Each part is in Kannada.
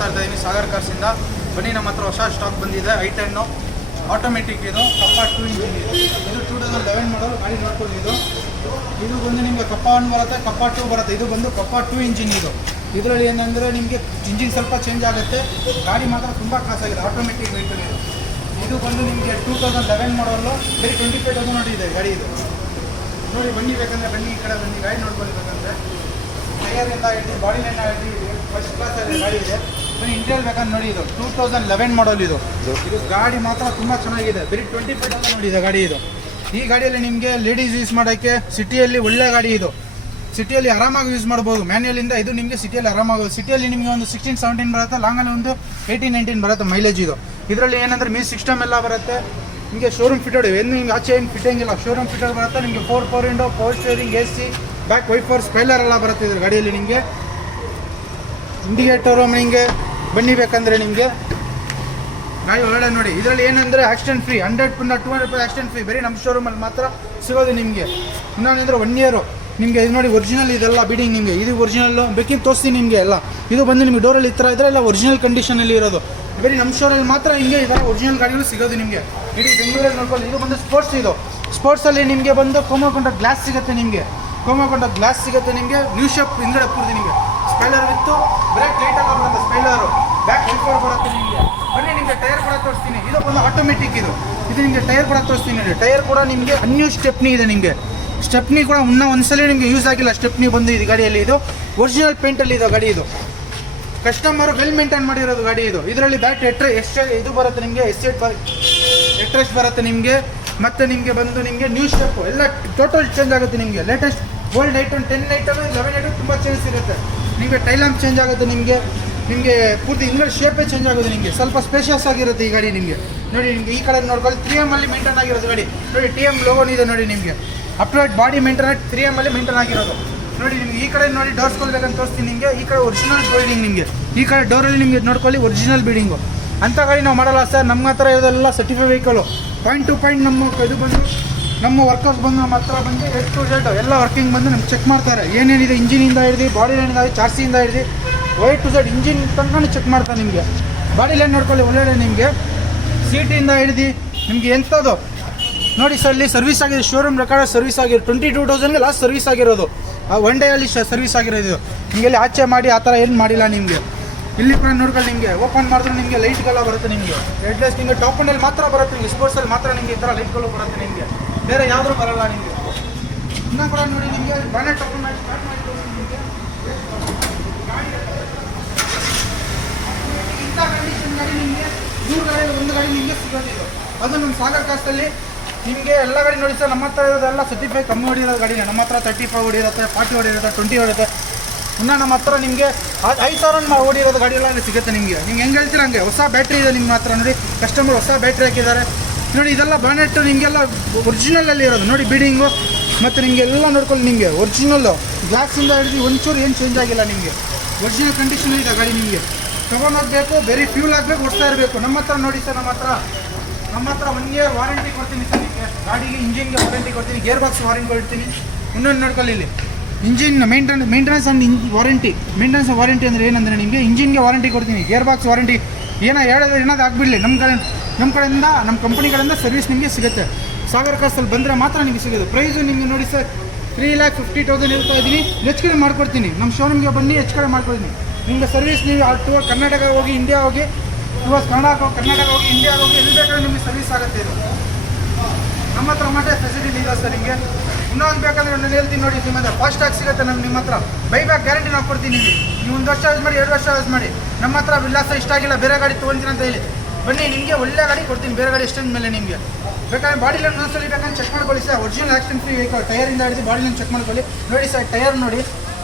ಮಾತಾಡ್ತಾ ಇದ್ದೀನಿ ಸಾಗರ್ ಕಾರ್ಸಿಂದ. ಬನ್ನಿ, ನಮ್ಮ ಹತ್ರ ಹೊಸ ಸ್ಟಾಕ್ ಬಂದಿದೆ. i10 ಆಟೋಮೆಟಿಕ್, ಇದು ಕಪ್ಪ 2 ಇಂಜಿನ್ ಇದು 2011 ಮಾಡಲ್ ಗಾಡಿ ನೋಡ್ಕೊಳ್ಳಿ. ಇದು ಬಂದು ನಿಮಗೆ ಕಪ್ಪ 1 ಬರುತ್ತೆ, ಕಪ್ಪ 2 ಬರುತ್ತೆ. ಇದು ಬಂದು ಕಪ್ಪ 2 ಇಂಜಿನ್. ಇದರಲ್ಲಿ ಏನಂದರೆ ನಿಮಗೆ ಇಂಜಿನ್ ಸ್ವಲ್ಪ ಚೇಂಜ್ ಆಗುತ್ತೆ, ಗಾಡಿ ಮಾತ್ರ ತುಂಬ ಕ್ಲಾಸ್ ಆಗಿದೆ. ಆಟೋಮೆಟಿಕ್ ವೆಹಿಕಲ್ ಇದು ಬಂದು ನಿಮಗೆ 2011 ಮಾಡಲು ಬರೀ 25,000 ನೋಡಿದೆ ಗಾಡಿ. ಇದು ನೋಡಿ, ಬನ್ನಿ, ಬೇಕಂದರೆ ಬನ್ನಿ, ಈ ಕಡೆ ಬನ್ನಿ, ಗಾಡಿ ನೋಡ್ಕೊಳ್ಬೇಕಂದ್ರೆ ಟೈರಿಂದ ಹಿಡಿದು ಬಾಡಿ ಲೈನ್ ಹಿಡಿದು ಫಸ್ಟ್ ಕ್ಲಾಸ್ ಆಗಿದೆ ಗಾಡಿ ಇದೆ. ಬನ್ನಿ, ಇಂಟೀರಿಯರ್ ಬೇಕಂದ್ರೆ ನೋಡಿ. ಇದು 2011 ಮಾಡಲ್. ಇದು ಗಾಡಿ ಮಾತ್ರ ತುಂಬ ಚೆನ್ನಾಗಿದೆ. ಬರೀ 25,000 ನೋಡಿದೆ ಗಾಡಿ. ಈ ಗಾಡಿಯಲ್ಲಿ ನಿಮಗೆ ಲೇಡೀಸ್ ಯೂಸ್ ಮಾಡೋಕ್ಕೆ ಸಿಟಿಯಲ್ಲಿ ಒಳ್ಳೆ ಗಾಡಿ. ಇದು ಸಿಟಿಯಲ್ಲಿ ಆರಾಮಾಗಿ ಯೂಸ್ ಮಾಡ್ಬೋದು. ಮ್ಯಾನ್ಯಲಿಂದ ಇದು ನಿಮಗೆ ಸಿಟಿಯಲ್ಲಿ ಆರಾಮಾಗೋದು. ಸಿಟಿಯಲ್ಲಿ ನಿಮಗೆ ಒಂದು 16-17 ಬರುತ್ತೆ, ಲಾಂಗಲ್ಲಿ ಒಂದು 18-19 ಬರುತ್ತೆ ಮೈಲೇಜ್. ಇದರಲ್ಲಿ ಏನಂದರೆ ಮ್ಯೂಸಿಕ್ ಸಿಸ್ಟಮ್ ಎಲ್ಲ ಬರುತ್ತೆ. ನಿಮಗೆ ಶೋರೂಮ್ ಫಿಟೆಡ್, ಏನು ನಿಮ್ಗೆ ಆಚೆ ಏನು ಫಿಟ್ಟಿಂಗಿಲ್ಲ, ಶೋರೂಮ್ ಫಿಟೆಡ್ ಬರುತ್ತೆ. ನಿಮಗೆ 4 power window, power steering, AC, back wiper, ಸ್ಪೈಲರ್ ಎಲ್ಲ ಬರುತ್ತೆ ಇದ್ರ ಗಾಡಿಯಲ್ಲಿ. ನಿಮಗೆ ಇಂಡಿಕೇಟರು ನಿಮಗೆ ಬನ್ನಿ ಬೇಕಂದರೆ ನಿಮಗೆ ಗಾಡಿ ಒಳ್ಳೆ ನೋಡಿ. ಇದರಲ್ಲಿ ಏನಂದರೆ ಆಕ್ಸಿಡೆಂಟ್ ಫ್ರೀ, 100% ಆಕ್ಸಿಡೆಂಟ್ ಫ್ರೀ ಬರೀ ನಮ್ಮ ಶೋರೂಮಲ್ಲಿ ಮಾತ್ರ ಸಿಗೋದು ನಿಮಗೆ. ಇನ್ನೊಂದಂದರೆ 1 ಇಯರು ನಿಮಗೆ. ಇದು ನೋಡಿ, ಒರಿಜಿನಲ್ ಇದೆಲ್ಲ ಬಿಡಿಂಗ್. ನಿಮಗೆ ಇದು ಒರಿಜಿನಲ್ಲು ಬೇಕಿಂಗ್ ತೋರಿಸ್ತೀನಿ ನಿಮಗೆ ಎಲ್ಲ. ಇದು ಬಂದು ನಿಮಗೆ ಡೋರಲ್ಲಿ ಈ ಥರ ಇದ್ದರೆ ಎಲ್ಲ ಒರಿಜಿನಲ್ ಕಂಡೀಷನಲ್ಲಿ ಇರೋದು. ಬರೀ ನಮ್ಮ ಶೋರಲ್ಲಿ ಮಾತ್ರ ಹಿಂಗೆ ಈ ಥರ ಒರಿಜಿನಲ್ ಗಾಡಿಗಳು ಸಿಗೋದು ನಿಮಗೆ. ಇಡೀ ಬೆಂಗಳೂರಲ್ಲಿ ನೋಡ್ಕೊಳ್ಳಿ. ಇದು ಬಂದು ಸ್ಪೋರ್ಟ್ಸ್. ಇದು ಸ್ಪೋರ್ಟ್ಸಲ್ಲಿ ನಿಮಗೆ ಬಂದು ಕೋಮಕೊಂಡ ಗ್ಲಾಸ್ ಸಿಗುತ್ತೆ. ನಿಮಗೆ ಕೋಮಕೊಂಡ ಗ್ಲಾಸ್ ಸಿಗುತ್ತೆ. ನಿಮಗೆ ನ್ಯೂ ಶೇಪ್ ಹಿಂದ್ಗಡೆ ಪೂರ್ತಿ ನಿಮಗೆ ಸ್ಪೈಲರ್ ವಿತ್ತು ಬ್ರೇಕ್ ಲೈಟ್ ಎಲ್ಲ ಬರುತ್ತೆ. ಸ್ಪೈಲರು, ಬ್ಯಾಕ್ ವೈಫರ್ ಬರುತ್ತೆ ನಿಮಗೆ. ಬನ್ನಿ, ನಿಮಗೆ ಟೈರ್ ಕೂಡ ತೋರಿಸ್ತೀನಿ. ಇದು ಬಂದು ಆಟೋಮೆಟಿಕ್. ಇದು ನಿಮಗೆ ಟೈರ್ ಕೂಡ ತೋರಿಸ್ತೀನಿ. ಟೈರ್ ಕೂಡ ನಿಮಗೆ ಅನ್ಯೂ ಸ್ಟೆಪ್ನಿ ಇದೆ. ನಿಮಗೆ ಸ್ಟೆಪ್ನಿ ಕೂಡ ಒಂದ್ಸಲ ನಿಮಗೆ ಯೂಸ್ ಆಗಿಲ್ಲ. ಸ್ಟೆಪ್ನಿ ಬಂದು ಇದು ಗಾಡಿಯಲ್ಲಿ ಇದು ಒರಿಜಿನಲ್ ಪೇಂಟಲ್ಲಿ ಇದೆ ಗಾಡಿ. ಇದು ಕಸ್ಟಮರು ವೆಲ್ ಮೇಂಟೈನ್ ಮಾಡಿರೋದು ಗಾಡಿ. ಇದರಲ್ಲಿ ಬ್ಯಾಟ್ರಿ ಇದು ಬರುತ್ತೆ ನಿಮಗೆ, ಎಟ್ರೆಸ್ಟ್ ಬರುತ್ತೆ ನಿಮಗೆ. ಮತ್ತು ನಿಮಗೆ ಬಂದು ನಿಮಗೆ ನ್ಯೂ ಸ್ಟೆಪ್ ಎಲ್ಲ ಟೋಟಲ್ ಚೇಂಜ್ ಆಗುತ್ತೆ. ನಿಮಗೆ latest gold item 10 item 11 item ತುಂಬ ಚೇಂಜ್ ಸಿಗುತ್ತೆ. ನಿಮಗೆ ಟೈಲಾಂಪ್ ಚೇಂಜ್ ಆಗುತ್ತೆ. ನಿಮಗೆ ಪೂರ್ತಿ ಹಿಂದ್ಗಡೆ ಶೇಪೇ ಚೇಂಜ್ ಆಗೋದು. ನಿಮಗೆ ಸ್ವಲ್ಪ ಸ್ಪೇಷಿಯಸ್ ಆಗಿರುತ್ತೆ ಈ ಗಾಡಿ. ನಿಮಗೆ ನೋಡಿ, ನಿಮಗೆ ಈ ಕಡೆ ನೋಡ್ಕೊಳ್ಳಿ 3M ಅಲ್ಲಿ ಮೇಂಟೈನ್ ಆಗಿರೋದು ಗಾಡಿ. ನೋಡಿ, TM ಲೋಗೋ ಇದೆ ನೋಡಿ. ನಿಮಗೆ up to date body maintain 3M ಅಲ್ಲಿ ಮೇಂಟೈನ್ ಆಗಿರೋದು ನೋಡಿ. ನಿಮಗೆ ಈ ಕಡೆ ನೋಡಿ, ಡೋರ್ಸ್ ಕೊಲ್ಬೇಕಂತ ತೋರಿಸ್ತೀನಿ ನಿಮಗೆ. ಈ ಕಡೆ ಒರಿಜಿನಲ್ ಬಿಲ್ಡಿಂಗ್. ನಿಮಗೆ ಈ ಕಡೆ ಡೋರಲ್ಲಿ ನಿಮಗೆ ನೋಡ್ಕೊಳ್ಳಿ ಒರಿಜಿನಲ್ ಬಿಲ್ಡಿಂಗು. ಅಂಥ ಗಾಡಿ ನಾವು ಮಾಡಲ್ಲ ಸರ್. ನಮ್ಮ ಹತ್ರ ಇರೋದೆಲ್ಲ certify vehicle. Point to point ನಮ್ಮ ಇದು ಬಂದು ನಮ್ಮ ವರ್ಕರ್ಸ್ ಬಂದು ನಮ್ಮ ಹತ್ರ ಬಂದು A to Z ಎಲ್ಲ ವರ್ಕಿಂಗ್ ಬಂದು ನಮ್ಗೆ ಚೆಕ್ ಮಾಡ್ತಾರೆ. ಏನೇನಿದೆ ಇಂಜಿನಿಂದ ಹಿಡಿದು ಬಾಡಿ ಲೈನಿಂದ ಚಾರ್ಸಿಯಿಂದ ಹಿಡಿದು Y to Z ಇಂಜಿನ್ ತನಕ ಚೆಕ್ ಮಾಡ್ತಾರೆ. ನಿಮಗೆ ಬಾಡಿ ಲೈನ್ ನೋಡ್ಕೊಳ್ಳಿ ಒಳ್ಳೆ. ನಿಮಗೆ ಸೀಟಿಂದ ಹಿಡಿದು ನಿಮಗೆ ಎಂಥದ್ದು ನೋಡಿ ಸರ್, ಇಲ್ಲಿ ಸರ್ವಿಸ್ ಆಗಿದೆ. ಶೋರೂಮ್ ರೆಕಾರ್ಡ್ ಸರ್ವಿಸ್ ಆಗಿರೋದು 22,000ಗೆ ಲಾಸ್ಟ್ ಸರ್ವಿಸ್ ಆಗಿರೋದು. 1 ಡೇಯಲ್ಲಿ ಸರ್ವಿಸ್ ಆಗಿರೋದು. ನಿಮಗೆ ಇಲ್ಲಿ ಆಚೆ ಮಾಡಿ ಆ ಥರ ಏನು ಮಾಡಿಲ್ಲ. ನಿಮಗೆ ಇಲ್ಲಿ ಕೂಡ ನೋಡ್ಕೊಳ್ಳಿ. ನಿಮಗೆ ಓಪನ್ ಮಾಡಿದ್ರೆ ನಿಮಗೆ ಲೈಟ್ಗೆಲ್ಲ ಬರುತ್ತೆ. ನಿಮಗೆ ಹೆಡ್ಲೈಸ್ ನಿಮಗೆ ಟಾಪ್ ಅಂಡಲ್ಲಿ ಮಾತ್ರ ಬರುತ್ತೆ. ನಿಮಗೆ ಸ್ಪೋರ್ಟ್ಸಲ್ಲಿ ಮಾತ್ರ ನಿಮಗೆ ಈ ಥರ ಲೈಟ್ಗಳು ಬರುತ್ತೆ. ನಿಮಗೆ ಬೇರೆ ಯಾವುದೂ ಬರಲ್ಲ. ನಿಮಗೆ ಇನ್ನೂ ಕೂಡ ನೋಡಿ, ನಿಮಗೆ ಬಾನೆಟ್ ಓಪನ್ ಮಾಡಿ ಸ್ಟಾರ್ಟ್ ಮಾಡಿ ನಿಮಗೆ ಇಂಥ ಕಂಡೀಷನ್ ಗಾಡಿ ನಿಮಗೆ 3 ಗಾಡಿಯಲ್ಲಿ 1 ಗಾಡಿ ನಿಮಗೆ ಸಿಗೋದಿಲ್ಲ. ಅದು ನಮ್ಮ ಸಾಗರ್ ಕಾರ್ಸಲ್ಲಿ ನಿಮಗೆ ಎಲ್ಲ ಗಾಡಿ ನೋಡಿ ಸರ್. ನಮ್ಮ ಹತ್ರ ಇರೋದೆಲ್ಲ 35 ಕಮ್ಮಿ ಹೊಡಿರೋ ಗಾಡಿನೇ. ನಮ್ಮ ಹತ್ರ 35 ಹೊಡಿರುತ್ತೆ, 40 ಹೊಡಿರುತ್ತೆ, 20 ಹೊಡಿರುತ್ತೆ. ಇನ್ನೂ ನಮ್ಮ ಹತ್ರ ನಿಮಗೆ 5,000 ಓಡಿರೋದು ಗಾಡಿ ಎಲ್ಲ ಸಿಗುತ್ತೆ. ನಿಮಗೆ ಹೆಂಗೆ ಹೇಳ್ತೀರ ಹಂಗೆ. ಹೊಸ ಬ್ಯಾಟ್ರಿ ಇದೆ ನಿಮ್ಮ ಹತ್ರ ನೋಡಿ. ಕಸ್ಟಮರ್ ಹೊಸ ಬ್ಯಾಟ್ರಿ ಹಾಕಿದ್ದಾರೆ ನೋಡಿ. ಇದೆಲ್ಲ ಬಾನೆಟ್ಟು ನಿಮಗೆಲ್ಲ ಒರಿಜಿನಲಲ್ಲಿ ಇರೋದು ನೋಡಿ. ಬಿಲ್ಡಿಂಗು ಮತ್ತು ನಿಮಗೆಲ್ಲ ನೋಡ್ಕೊಳ್ಳಿ. ನಿಮಗೆ ಒರಿಜಿನಲ್ಲು ಗ್ಲಾಸಿಂದ ಹಿಡಿದು ಒಂಚೂರು ಏನು ಚೇಂಜ್ ಆಗಿಲ್ಲ. ನಿಮಗೆ ಒರಿಜಿನಲ್ ಕಂಡೀಷನ್ ಇದೆ ಗಾಡಿ. ನಿಮಗೆ ತೊಗೊಂಡೋಗ್ಬೇಕು, ಬೇರೆ ಫ್ಯೂಲ್ ಆಗಬೇಕು, ಓಡಿಸ್ತಾ ಇರಬೇಕು. ನಮ್ಮ ಹತ್ರ ನೋಡಿ ಸರ್, ನಮ್ಮ ಹತ್ರ 1 ಇಯರ್ ವಾರಂಟಿ ಕೊಡ್ತೀನಿ ಸರ್. ನಿಮಗೆ ಗಾಡಿಗೆ ಇಂಜಿನ್ಗೆ ವಾರಂಟಿ ಕೊಡ್ತೀನಿ, ಗೇರ್ ಬಾಕ್ಸ್ ವಾರಂಟಿ ಕೊಡ್ತೀನಿ. ಇನ್ನೊಂದು ನೋಡ್ಕೊಳ್ಳಿ, ಇಲ್ಲಿ engine maintenance and warranty. Maintenance warranty ಅಂದರೆ ಏನಂದರೆ ನಿಮಗೆ ಇಂಜಿನ್ಗೆ ವಾರಂಟಿ ಕೊಡ್ತೀನಿ, ಗೇರ್ ಬಾಕ್ಸ್ ವಾರಂಟಿ. ಏನಾದ್ರು ಆಗಿಬಿಡಲಿ ನಮ್ಮ ಕಡೆಯಿಂದ ನಮ್ಮ ಕಂಪ್ನಿ ಕಡೆಯಿಂದ ಸರ್ವಿಸ್ ನಿಮಗೆ ಸಿಗುತ್ತೆ. ಸಾಗರ್ ಕಾರ್ಸಲ್ಲಿ ಬಂದರೆ ಮಾತ್ರ ನಿಮಗೆ ಸಿಗೋದು. ಪ್ರೈಸು ನಿಮಗೆ ನೋಡಿ ಸರ್ 3,50,000 ಹೇಳ್ತಾ ಇದ್ದೀನಿ. ಹೆಚ್ಚು ಕಡೆ ಮಾಡ್ಕೊಡ್ತೀನಿ. ನಮ್ಮ ಶೋರೂಮ್ಗೆ ಬನ್ನಿ, ಹೆಚ್ಚು ಕಡೆ ಮಾಡ್ಕೊಡ್ತೀನಿ. ನಿಮಗೆ ಸರ್ವಿಸ್ ನೀವು ಟೂರ್ ಕರ್ನಾಟಕ ಹೋಗಿ ಇಂಡಿಯಾ ಹೋಗಿ, ಟೂರ್ಸ್ ಕರ್ನಾಟಕ ಹೋಗಿ ಇಂಡಿಯಾ ಹೋಗಿ ಎಲ್ಲಿ ಬೇಕಾದ್ರೆ ನಿಮಗೆ ಸರ್ವಿಸ್ ಆಗುತ್ತೆ. ಇದು ನಮ್ಮ ಹತ್ರ ಮಟ್ಟೆ ಫೆಸಿಲಿಟಿ ಇದೆ ಸರ್. ನಿಮಗೆ ಇನ್ನೊಂದು ಬೇಕಂದ್ರೆ ನಾನು ಹೇಳ್ತೀನಿ ನೋಡಿ. ನಿಮ್ಮದು ಫಾಸ್ಟಾಗಿ ಸಿಗುತ್ತೆ. ನಿಮ್ಮ ಹತ್ರ ಬೈಬ್ಯಾಕ್ ಗ್ಯಾರಂಟಿ ನಾವು ಕೊಡ್ತೀನಿ. ನೀವು 1 ವರ್ಷ ಯೂಸ್ ಮಾಡಿ, 2 ವರ್ಷ ಯೂಸ್ ಮಾಡಿ. ನಮ್ಮ ಹತ್ರ ವಿಲ್ಲಾಸ ಇಷ್ಟ ಆಗಿಲ್ಲ, ಬೇರೆ ಗಾಡಿ ತೊಗೊಳ್ತೀನಿ ಅಂತ ಹೇಳಿ ಬನ್ನಿ, ನಿಮಗೆ ಒಳ್ಳೆ ಗಾಡಿ ಕೊಡ್ತೀನಿ. ಬೇರೆ ಗಾಡಿ ಎಷ್ಟೊಂದು ಮೇಲೆ ನಿಮಗೆ ಬೇಕಾದ್ರೆ ಬಾಡಿ ಲೈನ್ ಒಂದ್ಸಲಿ ಬೇಕಂದ್ರೆ ಚೆಕ್ ಮಾಡ್ಕೊಳ್ಳಿ sir. Original accident free vehicle. ಟೈರಿಂದ ಹಿಡಿದು ಬಾಡಿ ಲೈನ್ ಚೆಕ್ ಮಾಡ್ಕೊಳ್ಳಿ. ನೋಡಿ ಸರ್, ಟೈರ್ ನೋಡಿ.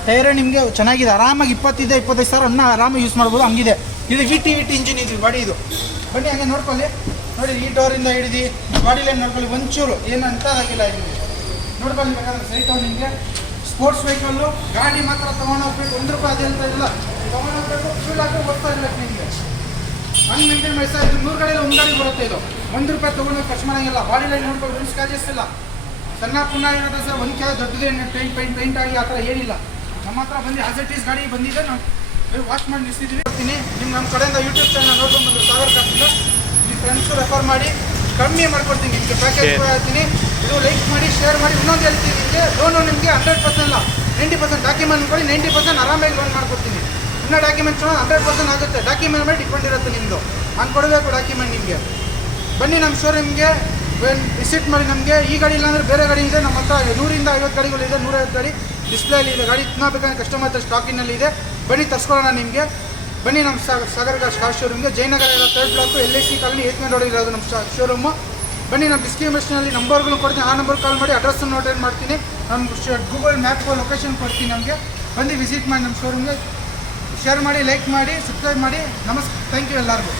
ಟೈರ್ ನಿಮಗೆ ಚೆನ್ನಾಗಿದೆ. ಆರಾಮಾಗಿ 25,000 ಸಾವಿರ ಆರಾಮಾಗಿ ಯೂಸ್ ಮಾಡ್ಬೋದು. ಹಂಗಿದೆ. ಇದು VT ಇಂಜಿನ್ ಇದು ಗಾಡಿ. ಇದು ಬನ್ನಿ ಹಂಗೆ ನೋಡ್ಕೊಳ್ಳಿ. ನೋಡಿ, ಈ ಡೋರಿಂದ ಹಿಡಿದು ಬಾಡಿ ಲೈನ್ ನೋಡ್ಕೊಳ್ಳಿ. ಒಂಚೂರು ಏನು ಅಂತ ಆಗಿಲ್ಲ. ನಿಮಗೆ ನೋಡ್ಕೊಳ್ಳಿ ಬೇಕಾದ್ರೆ ಸೈಟು. ನಿಮಗೆ ಸ್ಪೋರ್ಟ್ಸ್ ವೆಹಿಕಲ್ಲು ಗಾಡಿ ಮಾತ್ರ ತೊಗೊಂಡೋಗ್ಬೇಕು. 1 ರೂಪಾಯಿ ಅದು ಹೇಳ್ತಾ ಇಲ್ಲ. ತೊಗೊಂಡೋಗ್ಬೇಕು, ಫ್ಯೂಲ್ ಹಾಕಿ ಓದ್ತಾ ಇರಬೇಕು. ನಿಮಗೆ ಹಂಗೆ ಮೇಂಟೈನ್ ಮಾಡಿ ಸರ್. ಇದು 3 ಗಾಡಿಯಲ್ಲಿ 1 ಗಾಡಿ ಬರುತ್ತೆ. ಇದು 1 ರೂಪಾಯಿ ತೊಗೊಂಡೋಗಿ ಖರ್ಚು ಮಾಡೋಂಗಿಲ್ಲ. ಬಾಡಿ ಲೈನ್ ನೋಡ್ಕೊಂಡು ರಿಲ್ಸ್ ಚಾರ್ಜಸ್ ಇಲ್ಲ. ಸಣ್ಣ ಪುಣ್ಣ ಇರುತ್ತೆ ಸರ್. ಒಂದು ಕೆಲ ದೊಡ್ಡದೇ ಪೇಂಟ್ ಆಗಿ ಆ ಥರ ಏನಿಲ್ಲ. ನಮ್ಮ ಹತ್ರ ಬಂದು ಆಸ್ ಇಟ್ ಈಸ್ ಗಾಡಿ ಬಂದಿದೆ. ನಾವು ವಾಶ್ ಮಾಡಿ ನಿಲ್ಸಿದ್ದೀವಿ. ಬರ್ತೀನಿ ನಿಮ್ಮ ನಮ್ಮ ಕಡೆಯಿಂದ ಯೂಟ್ಯೂಬ್ ಚಾನಲ್ ನೋಡ್ಕೊಂಡು ಬಂದು ಸಾಗರ್ ಕಾರ್ಸಿಂದ ನಿಮ್ಮ ಫ್ರೆಂಡ್ಸು ರೆಫರ್ ಮಾಡಿ ಕಮ್ಮಿ ಮಾಡ್ಕೊಡ್ತೀನಿ. ನಿಮಗೆ ಪ್ಯಾಕೇಜ್ ಕೂಡ ಹೇಳ್ತೀನಿ. ಇದು ಲೈಕ್ ಮಾಡಿ ಶೇರ್ ಮಾಡಿ. ಇನ್ನೊಂದು ಹೇಳ್ತೀನಿ ನಿಮಗೆ, ಲೋನು ನಿಮಗೆ 100% ಅಲ್ಲ 90% ಡಾಕ್ಯುಮೆಂಟ್ ಕೊಡಿ, 90% ಆರಾಮಾಗಿ ಲೋನ್ ಮಾಡ್ಕೊಡ್ತೀನಿ. ಇನ್ನೂ ಡಾಕ್ಯುಮೆಂಟ್ಸ್ 100% ಆಗುತ್ತೆ. ಡಾಕ್ಯುಮೆಂಟ್ ಮೇಲೆ ಡಿಪೆಂಡ್ ಇರುತ್ತೆ ನಿಮ್ಮದು. ನಾನು ಕೊಡಬೇಕು ಡಾಕ್ಯುಮೆಂಟ್ ನಿಮಗೆ. ಬನ್ನಿ ನಮ್ಮ ಶೋರೂಮ್ಗೆ ವಿಸಿಟ್ ಮಾಡಿ. ನಮಗೆ ಈ ಗಾಡಿ ಇಲ್ಲಾಂದರೆ ಬೇರೆ ಗಾಡಿ ಇದೆ ನಮ್ಮ ಹತ್ರ. 100-50 ಗಾಡಿಗಳಿದೆ, 150 ಗಾಡಿ ಡಿಸ್ಪ್ಲೇಲಿ ಇದೆ. ಗಾಡಿ ಇನ್ನೂ ಬೇಕಂದ್ರೆ ಕಸ್ಟಮರ್ ಹತ್ರ ಸ್ಟಾಕಿನಲ್ಲಿ ಇದೆ. ಬನ್ನಿ ತರಿಸ್ಕೊಳ್ಳೋಣ ನಿಮಗೆ. ಬನ್ನಿ ನಮ್ಮ ಸಾಗರ್ ಕಾರ್ ಶೋರೂಮ್ಗೆ. ಜಯನಗರ ಎಲ್ಲ 3rd block LIC colony 8th main road ಇರೋದು ನಮ್ಮ ಶೋರೂಮು. ಬನ್ನಿ ನಮ್ಮ ಡಿಸ್ಕ್ರಿಪ್ಷನಲ್ಲಿ ನಂಬರ್ಗಳು ಕೊಡ್ತೀನಿ. ಆ ನಂಬರ್ ಕಾಲ್ ಮಾಡಿ ಅಡ್ರೆಸ್ಸನ್ನು ನೋಟೇಟ್ ಮಾಡ್ತೀನಿ. ನಮ್ಮ ಗೂಗಲ್ ಮ್ಯಾಪ್ ಲೊಕೇಶನ್ ಕೊಡ್ತೀನಿ. ನಮಗೆ ಬಂದು ವಿಸಿಟ್ ಮಾಡಿ ನಮ್ಮ ಶೋರೂಮ್ಗೆ. ಶೇರ್ ಮಾಡಿ, ಲೈಕ್ ಮಾಡಿ, ಸಬ್ಸ್ಕ್ರೈಬ್ ಮಾಡಿ. ಥ್ಯಾಂಕ್ ಯು ಎಲ್ಲರಿಗೂ.